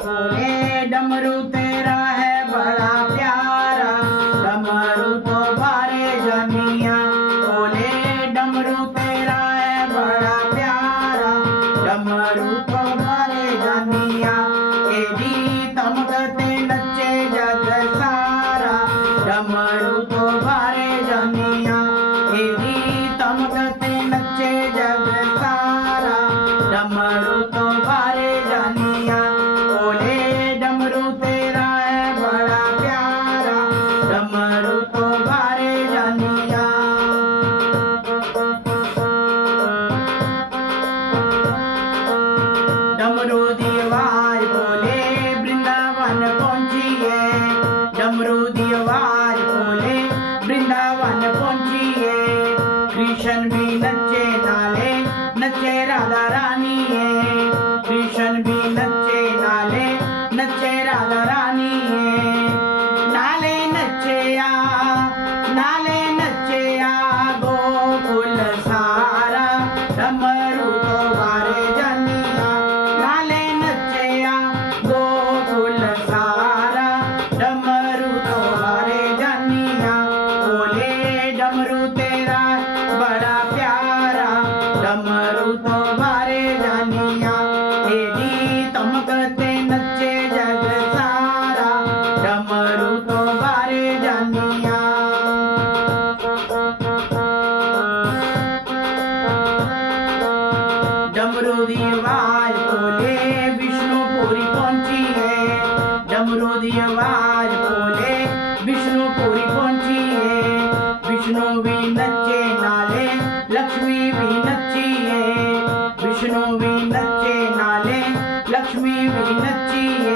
बोले डमरू तेरा है बड़ा प्यारा, डमरू तो बारे जनिया। बोले डमरू तेरा है बड़ा प्यारा, डमरू तो बारे जनिया। एदी तमकते नचे जग सारा, डमरू तो बारे जनिया। एदी तमकते नचे जग सारा, डमरू तो बारे जनिया। बोले डमरू तेरा है बड़ा प्यारा, डमरू तो बारे जनिया। डमरू दी आवाज बोले वृंदावन पहुंचिए, डमरू दी आवाज बोले वृंदावन पहुंचिए। कृष्ण भी नचे नाले नचे राधा रानी है, कृष्ण भी नचे नाले नचे राधा रानी है। नाले नचया गोकुल सारा, डमरू तो बारे जनिया। नाले नचया गोकुल सारा, डमरू तो बारे जनिया। बोले डमरू तेरा बड़ा प्यारा, डमरू तो बारे जनिया। एदी तमकते नचे जग सारा, डमरू तो बारे जनिया। डमरू दी आवाज बोले विष्णुपुरी पहुंची है, डमरू दी आवाज बोले विष्णुपुरी पहुंची है। विष्णु भी नचे नाले लक्ष्मी भी नची है, विष्णु भी नचे नाले लक्ष्मी भी नची है।